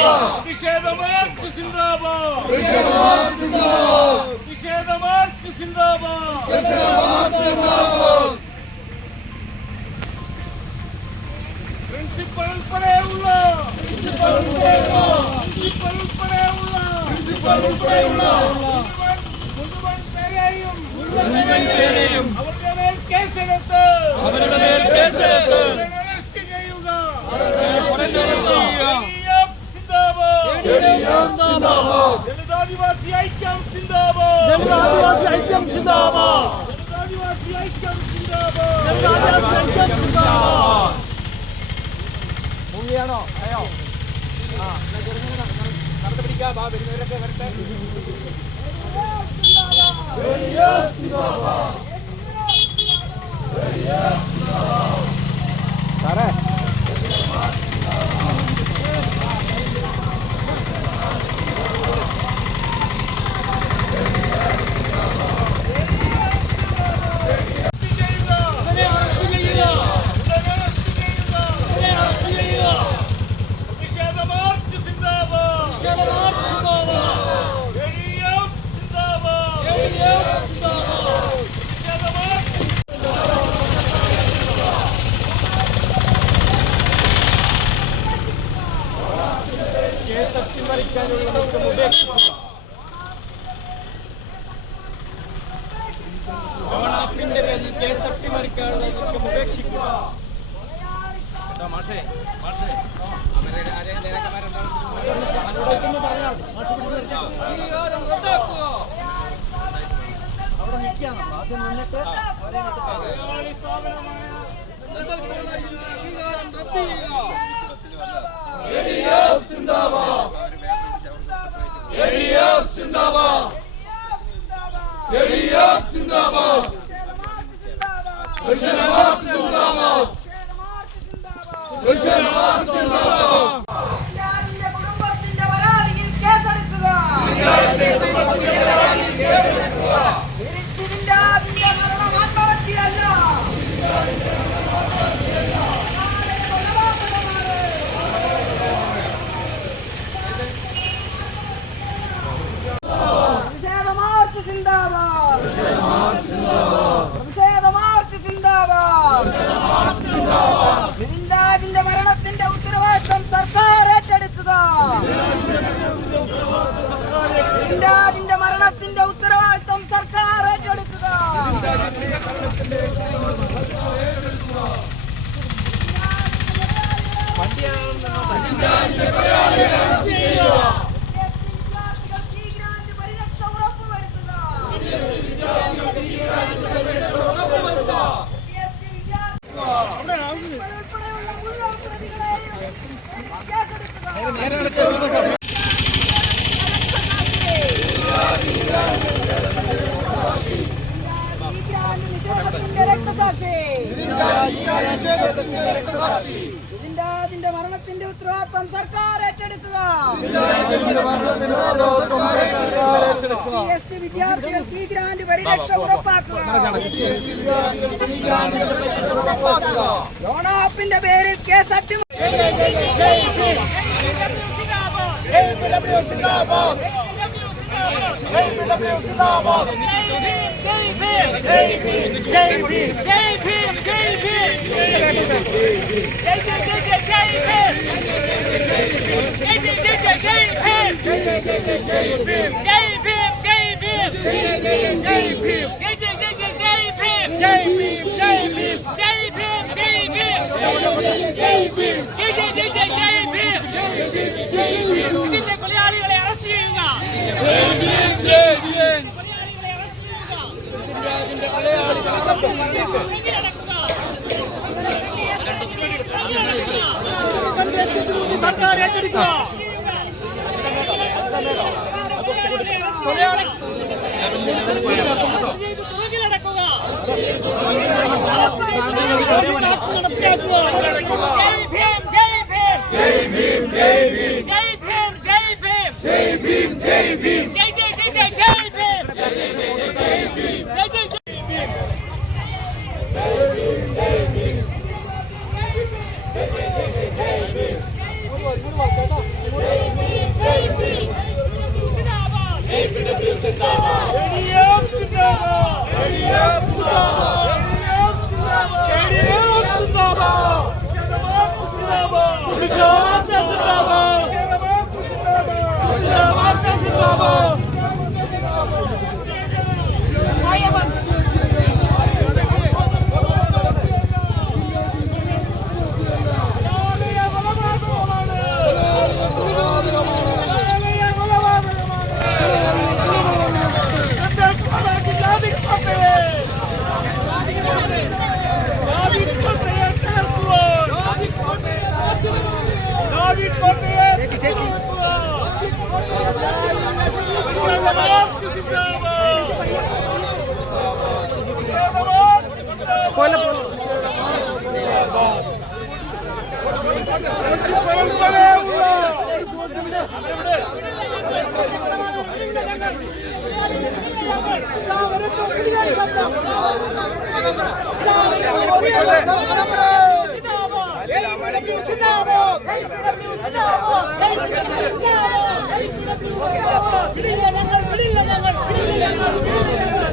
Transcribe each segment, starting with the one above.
പ്രതിഷേധമാർച്ച് സിന്ദാബാദ്, പ്രതിഷേധമാർച്ച് സിന്ദാബാദ്. Principal ഉൾപ്പെടെയുള്ള മുഴുവൻ പേരെയും അവരുടെ മേൽ കേസെടുത്ത് അറസ്റ്റ് ചെയ്യുക. ജനതാദിവാസി ഐക്യം സിന്ദാബാദ്, ജനതാദിവാസി ഐക്യം സിന്ദാബാദ്, ജനതാദിവാസി ഐക്യം സിന്ദാബാദ്, ജനതാദിവാസി ഐക്യം സിന്ദാബാദ്. മൂവിയാണോ അയ്യോ നടന്നു പിടിക്കാം. വരുന്നവരൊക്കെ വരട്ടെ. സാറേ ലോണാപ്പിന്റെ പേരിൽ കേസ് അട്ടിമറിക്കാനുള്ള നീക്കം ഉപേക്ഷിക്കുക. അവിടെ നിൽക്കുകയാണ് ആദ്യം നിന്നിട്ട് കുടുംബത്തിന്റെ പരാതിയിൽ കേസെടുക്കുക. മരണം ആത്മഹത്യയല്ല. പ്രതിഷേധമാർച്ച് സിന്ദാബാദ്, പ്രതിഷേധമാർച്ച് സിന്ദാബാദ്. മിലിന്ദാജിന്റെ മരണത്തിന്റെ ഉത്തരവാദിത്വം സർക്കാർ ഏറ്റെടുക്കുക. മിലിന്ദാജിന്റെ മരണത്തിന്റെ ഉത്തരവാദിത്വം സർക്കാർ ഏറ്റെടുക്കുക. പരിരക്ഷ ഉറപ്പുവരുത്തുക. ഉൾപ്പെടെയുള്ള മുഴുവൻ പ്രതികളെയും കേസെടുക്കുക. ഇതിന്റെ മരണത്തിന്റെ ഉത്തരവാദിത്വം സർക്കാർ ഏറ്റെടുക്കുക. CST വിദ്യാർത്ഥികൾക്ക് ഈ ഗ്രാന്റ് പരിരക്ഷ ഉറപ്പാക്കുക. ലോണാപ്പിന്റെ പേരിൽ കേസ് കൊലയാളികളെ അറസ്റ്റ് ചെയ്യുക. സർക്കാർ ഏറ്റെടുക്കുക.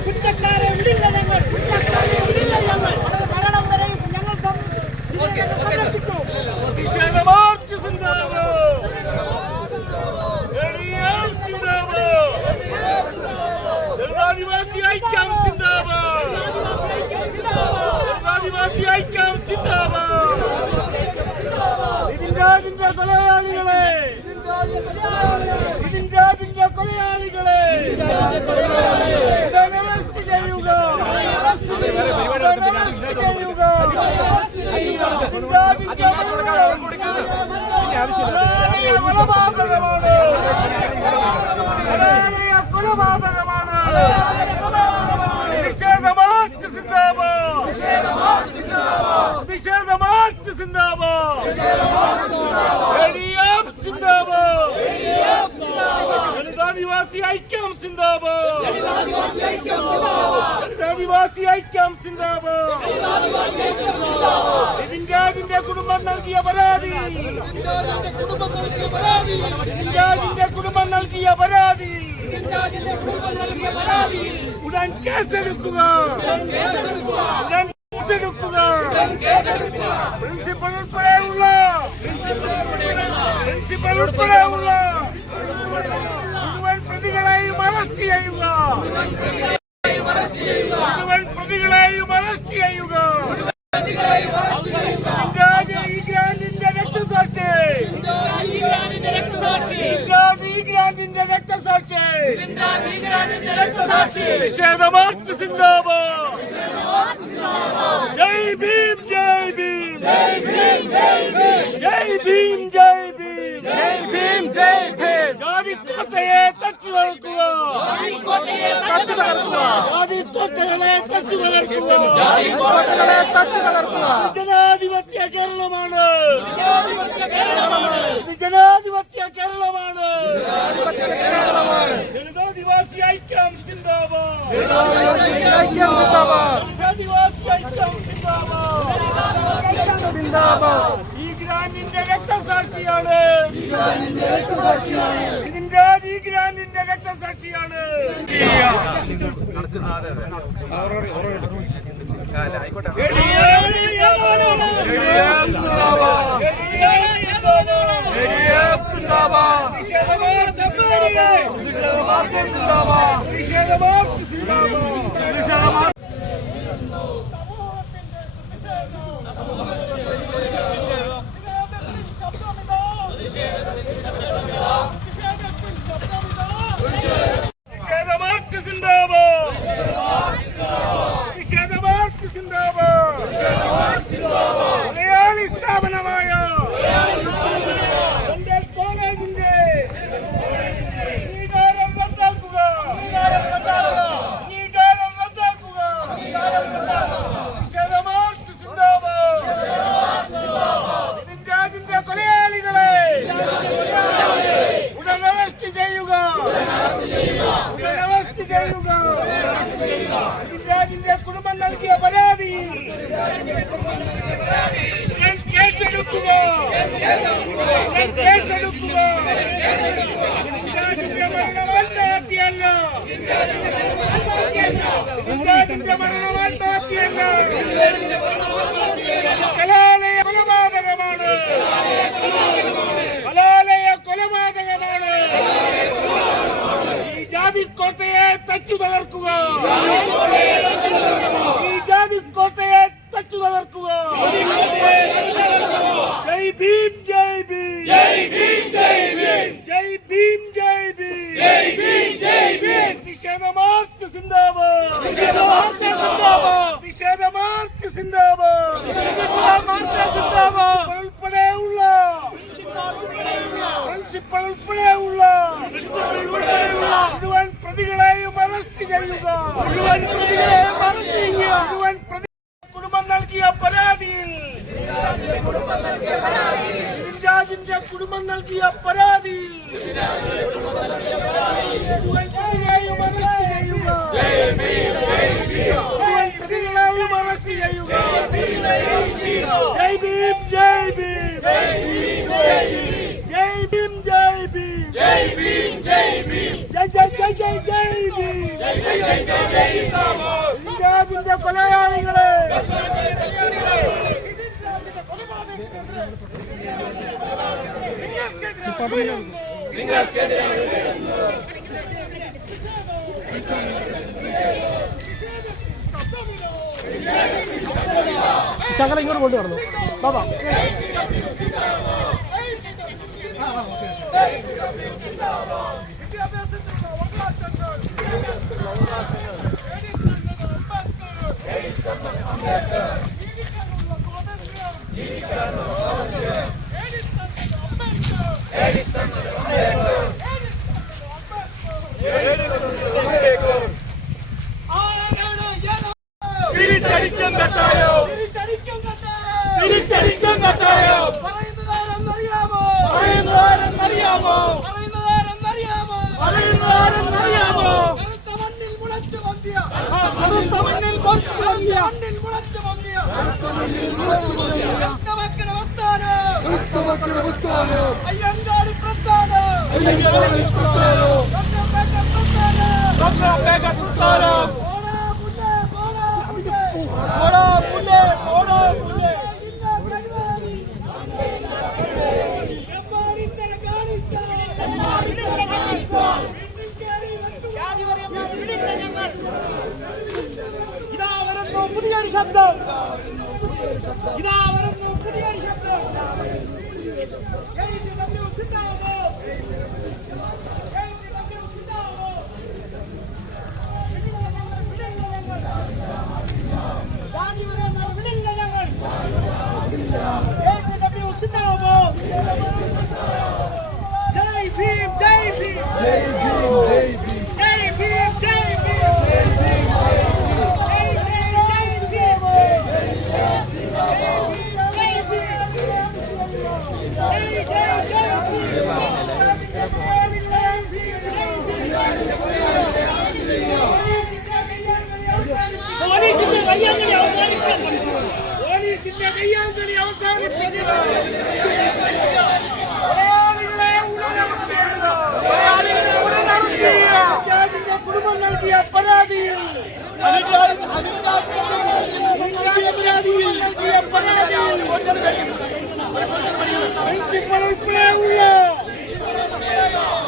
കുറ്റക്കാരെ വിടില്ല ഞങ്ങൾ, കുറ്റക്കാരെ വിടില്ല ഞങ്ങൾ, മരണം വരെ ഞങ്ങൾ ആദിവാസി ഐക്യം സിന്ദാബാദ്, ആദിവാസി ഐക്യം സിന്ദാബാദ്. ഇതിന്റെ കൊലയാളികളെ, ഇതിന്റെ കൊലയാളികളെ ഉടൻ അറസ്റ്റ് ചെയ്യുക, ഉടൻ അറസ്റ്റ് ചെയ്യുക. കൊലപാതകമാണ്, കൊലപാതകമാണ്. പ്രതിഷേധ മാർച്ച് സിന്ദാബാദ്, പ്രതിഷേധ മാർച്ച് സിന്ദാബാദ്, സിന്ദാബാദ്, ദളിതാദിവാസി ഐക്യം സിന്ദാബാദ്, ദളിതാദിവാസി ഐക്യം സിന്ദാബാദ്. ഇതിന്റെ കുടുംബം നൽകിയ പരാതി, ഇതിന്റെ കുടുംബം നൽകിയ പരാതി ഉടൻ കേസെടുക്കുക, ഉടൻ കേസെടുക്കുക. പ്രിൻസിപ്പൽ ഉൾപ്പെടെയുള്ള മുഴുവൻ പ്രതികളെയും അറസ്റ്റ് ചെയ്യുക, മുഴുവൻ പ്രതികളെയും അറസ്റ്റ് ചെയ്യുക. ഈ ഗ്രാൻഡിന്റെ രക്തസാക്ഷി, പ്രതിഷേധ മാർച്ച് സിന്ദാബാദ്. ജയ് ഭീം, ജയ് ഭീം, ജയ് ഭീം, ജയ് ഭീം, ജയ് ഭീം, ജയ് ഭീം, ജയ് ഭീം, ജയ് ഭീം. ജാതിക്കോട്ടയെ തച്ചു തകർക്കുക, ജാതിക്കോട്ടകളെ തച്ചു തകർക്കുക. ജനാധിപത്യ കേരളമാണ്, ഇത് ജനാധിപത്യ കേരളമാണ്. ദളിതാദിവാസി ഐക്യം സിന്ദാബാദ്, ദളിതാദിവാസി ഐക്യം സിന്ദാബാദ്. ഈ ഗ്രാൻഡിന്റെ രക്തസാക്ഷിയാണ്, ഇതിന്റെ ഈ ഗ്രാൻഡിന്റെ രക്തസാക്ഷിയാണ്. മലയാളി സ്ഥാപനമായ എന്റെ കോളേജിന്റെ അംഗീകാരം റദ്ദാക്കുക, അംഗീകാരം റദ്ദാക്കുക. മാർച്ച് സിന്ദാബാദ്. ഇതിന്റെ കൊലയാളികളെ ഉടൻ അറസ്റ്റ് ചെയ്യുക, ഉടൻ അറസ്റ്റ് ചെയ്യുക. ഇതിന്റെ കുടുംബം നൽകിയ പരാതി കേസെടുക്കുക, കേസെടുക്കുക. ആത്മഹത്യയല്ല, മരണം ആത്മഹത്യയല്ല. കലാലയ കൊലപാതകമാണ്, കലാലയ കൊലപാതകമാണ്. ഈ ജാതിക്കോട്ടയെ തച്ചു തകർക്കുക, ഈ ജാതിക്കോട്ടയെ തച്ചു തകർക്കുക. ജയ് ഭീം, ജയ് ഭീം, ജയ് ഭീം, ജയ് ഭീം, ജയ് ഭീം, ജയ് ഭീം, ജയ് ഭീം, ജയ് ഭീം. പ്രതിഷേധ മാർച്ച് സിന്ദാബാദ്, പ്രതിഷേധ മാർച്ച് സിന്ദാബാദ്, പ്രതിഷേധ മാർച്ച് സിന്ദാബാദ്, പ്രതിഷേധ മാർച്ച് സിന്ദാബാദ്. ഉൾപ്പെടെയുള്ള പ്രിൻസിപ്പൽ ഉൾപ്പെടെയുള്ള മുഴുവൻ പ്രതികളെയും അറസ്റ്റ് ചെയ്യുക. മുഴുവൻ കുടുംബം നൽകിയ പരാതിയിൽ രാജിന്റെ കുടുംബം നൽകിയ പരാതിയിൽ മുഴുവൻ പ്രതികളെയും അറസ്റ്റ് ചെയ്യുക. മുഴുവൻ പ്രതികളെയും അറസ്റ്റ് ചെയ്യുക. ജയ് ഭീം ജയ് ഭീം ജയ് ഭീം ജയ് ഭീം ജയ് ഭീം ജയ് ഭീം ജയ് ഭീം ജയ് ജയ് ജയ് ജയ് ജയ് ഭീം ജയ് ജയ് ജയ് ജയ് ജയ് രാജിന്റെ കൊലയാളികളെ ശകലം ഇങ്ങോട്ട് കൊണ്ടുവരണം ബാബാ. തിരിച്ചടിക്കും കട്ടായം. തിരിച്ചടിക്കും കട്ടായം. പറയുന്നതാരെന്നറിയാമോ? പറയുന്നതാരെന്നറിയാമോ? പറയുന്നതാരെന്നറിയാമോ? കറുത്ത മണ്ണിൽ മുളച്ചു പൊന്തിയ കറുത്ത മണ്ണിൽ മുളച്ചു പൊന്തിയ മണ്ണിൽ മുളച്ചു പൊന്തിയ രക്തമക്കളുടെ പ്രസ്ഥാനം അയ്യങ്കാളി പ്രസ്ഥാനം പ്രസ്ഥാനം പുതിയൊരു ശബ്ദം. ഇതാ വരുന്നു പുതിയൊരു ശബ്ദം. ജയ് ഭീം ജയ് ഭീം ജയ് ഭീം ജയ് ഭീം ജയ് ഭീം ജയ് ഭീം പോലീസിന്റെ കയ്യാങ്കളി അവസാനിപ്പിക്കുക. കുടുംബം നൽകിയ പരാതിയിൽ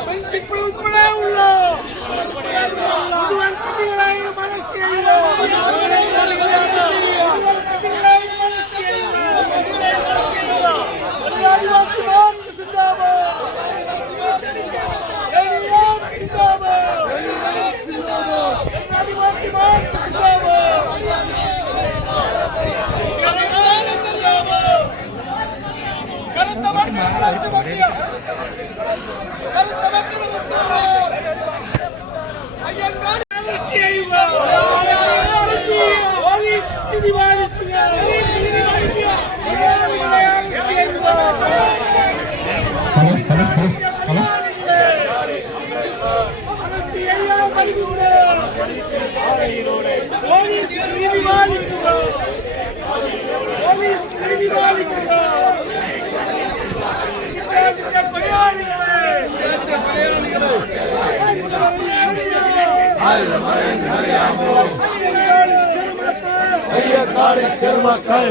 പ്രിൻസിപ്പൽ ഉൾപ്പെടെയുള്ള മുഴുവൻ പ്രതികളെയും അറസ്റ്റ് ചെയ്യുക. ആദിവാസി മാർച്ച് സിന്ദാബാദ്. ആദിവാസി മാർച്ച് സിന്ദാബാദ്. കറുത്ത മണ്ണിൽ മുളച്ചു പൊന്തിയ കറുത്ത മക്കളുടെ പ്രസ്ഥാനം അയ്യങ്കാളി അറസ്റ്റ് ചെയ്യുക. പോലീസ് തീരുമാനിക്കുക. ചെറുമക്കൾ